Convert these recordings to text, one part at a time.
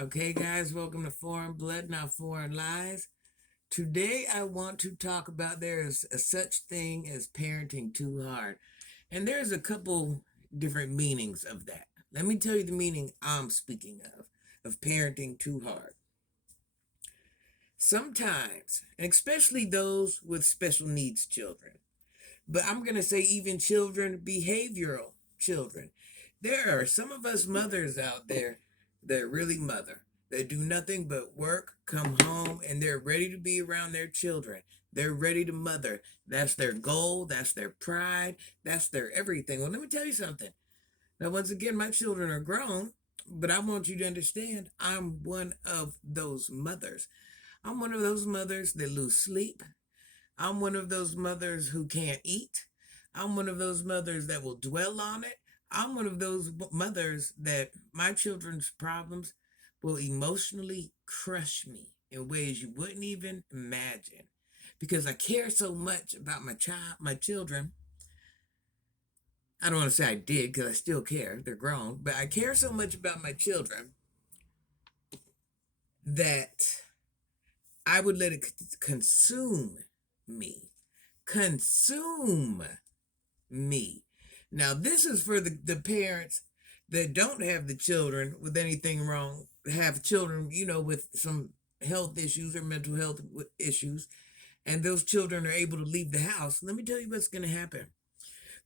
Okay, guys, welcome to Foreign Blood, Not Foreign Lies. Today, I want to talk about there is a such thing as parenting too hard. And there's a couple different meanings of that. Let me tell you the meaning I'm speaking of parenting too hard. Sometimes, and especially those with special needs children, but I'm going to say even children, behavioral children. There are some of us mothers out there that really mother. They do nothing but work, come home, and they're ready to be around their children. They're ready to mother. That's their goal. That's their pride. That's their everything. Well, let me tell you something. Now, once again, my children are grown, but I want you to understand I'm one of those mothers. I'm one of those mothers that lose sleep. I'm one of those mothers who can't eat. I'm one of those mothers that will dwell on it. I'm one of those mothers that my children's problems will emotionally crush me in ways you wouldn't even imagine. Because I care so much about my children. I don't want to say I did because I still care. They're grown, but I care so much about my children that I would let it consume me. Consume me. Now, this is for the parents that don't have the children with anything wrong, have children, with some health issues or mental health issues, and those children are able to leave the house. Let me tell you what's going to happen.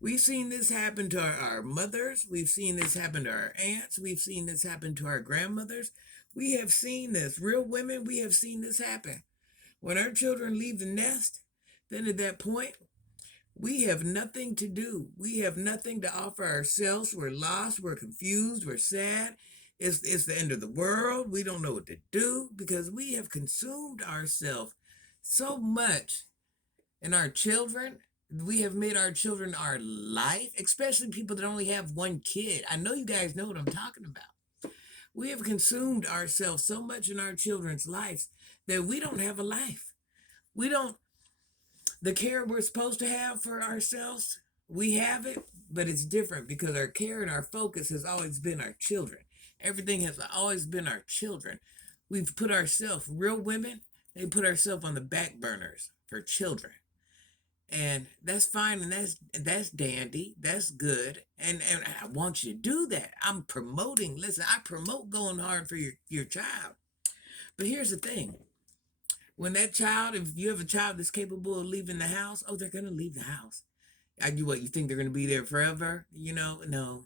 We've seen this happen to our mothers. We've seen this happen to our aunts. We've seen this happen to our grandmothers. We have seen this. Real women, we have seen this happen. When our children leave the nest, then at that point, we have nothing to do. We have nothing to offer ourselves. We're lost. We're confused. We're sad. It's the end of the world. We don't know what to do because we have consumed ourselves so much in our children. We have made our children our life, especially people that only have one kid. I know you guys know what I'm talking about. We have consumed ourselves so much in our children's lives that we don't have a life. We don't the care we're supposed to have for ourselves, we have it, but it's different because our care and our focus has always been our children. Everything has always been our children. We've put ourselves, real women, they put ourselves on the back burners for children. And that's fine and that's dandy. That's good. And I want you to do that. I'm promoting, listen, I promote going hard for your child. But here's the thing. When that child, if you have a child that's capable of leaving the house, oh, they're gonna leave the house. You think they're gonna be there forever? No, no,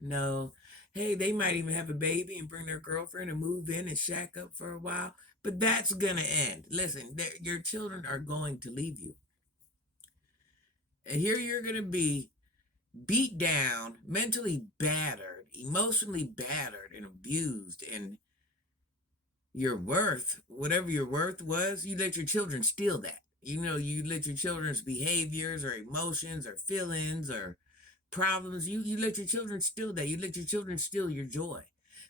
no. Hey, they might even have a baby and bring their girlfriend and move in and shack up for a while, but that's gonna end. Listen, your children are going to leave you, and here you're gonna be beat down, mentally battered, emotionally battered, and abused, and your worth, whatever your worth was, you let your children steal that. You let your children's behaviors or emotions or feelings or problems, you let your children steal that. You let your children steal your joy.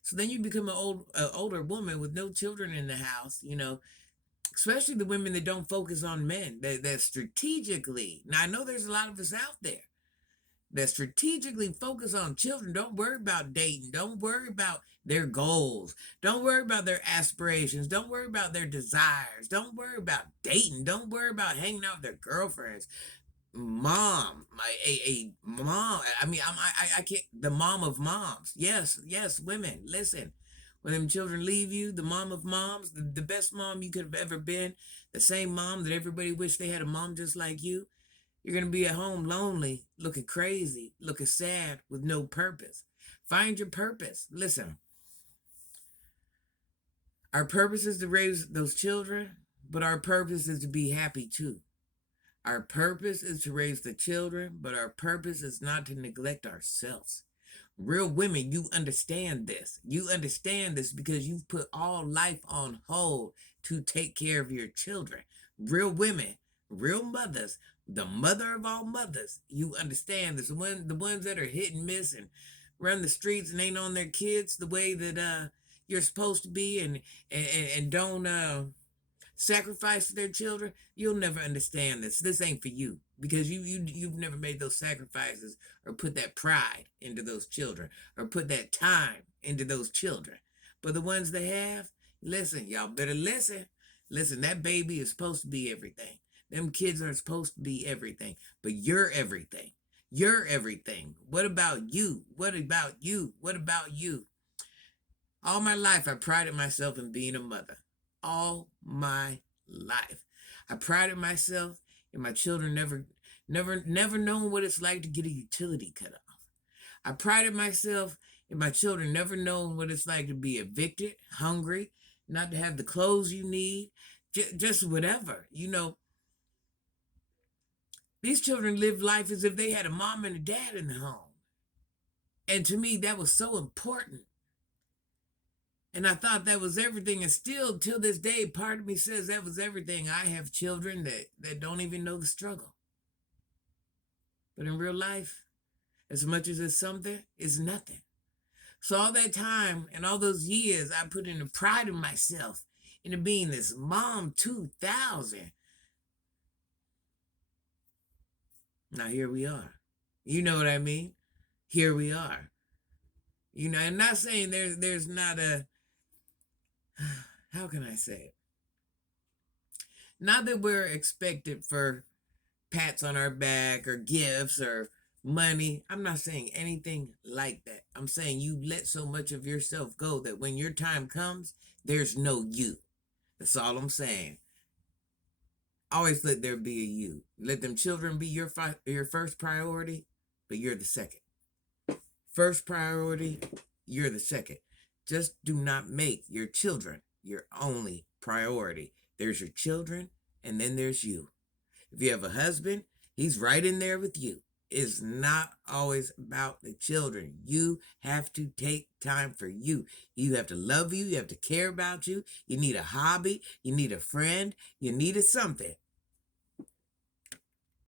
So then you become an older woman with no children in the house, especially the women that don't focus on men, that strategically. Now, I know there's a lot of us out there that strategically focus on children. Don't worry about dating. Don't worry about their goals. Don't worry about their aspirations. Don't worry about their desires. Don't worry about dating. Don't worry about hanging out with their girlfriends. Mom, a mom. I mean, I can't. The mom of moms. Yes, yes, women. Listen, when them children leave you, the mom of moms, the best mom you could have ever been, the same mom that everybody wished they had a mom just like you. You're going to be at home lonely, looking crazy, looking sad, with no purpose. Find your purpose. Listen, our purpose is to raise those children, but our purpose is to be happy too. Our purpose is to raise the children, but our purpose is not to neglect ourselves. Real women, you understand this. You understand this because you've put all life on hold to take care of your children. Real women, real mothers, the mother of all mothers, you understand this. The ones that are hit and miss and run the streets and ain't on their kids the way that you're supposed to be and don't sacrifice their children, you'll never understand this. This ain't for you because you've never made those sacrifices or put that pride into those children or put that time into those children. But the ones they have, listen, y'all better listen. Listen, that baby is supposed to be everything. Them kids are supposed to be everything. But you're everything. You're everything. What about you? What about you? What about you? All my life, I prided myself in being a mother. All my life. I prided myself in my children never knowing what it's like to get a utility cut off. I prided myself in my children never knowing what it's like to be evicted, hungry, not to have the clothes you need, just whatever. These children live life as if they had a mom and a dad in the home. And to me, that was so important. And I thought that was everything. And still, till this day, part of me says that was everything. I have children that don't even know the struggle. But in real life, as much as it's something, it's nothing. So all that time and all those years, I put in the pride in myself into being this mom 2000. Now here we are. You know what I mean? Here we are. I'm not saying there's not a, how can I say it? Not that we're expected for pats on our back or gifts or money. I'm not saying anything like that. I'm saying you let so much of yourself go that when your time comes, there's no you. That's all I'm saying. Always let there be a you. Let them children be your first priority, but you're the second. First priority, you're the second. Just do not make your children your only priority. There's your children, and then there's you. If you have a husband, he's right in there with you. It's not always about the children. You have to take time for you. You have to love you. You have to care about you. You need a hobby. You need a friend. You need a something.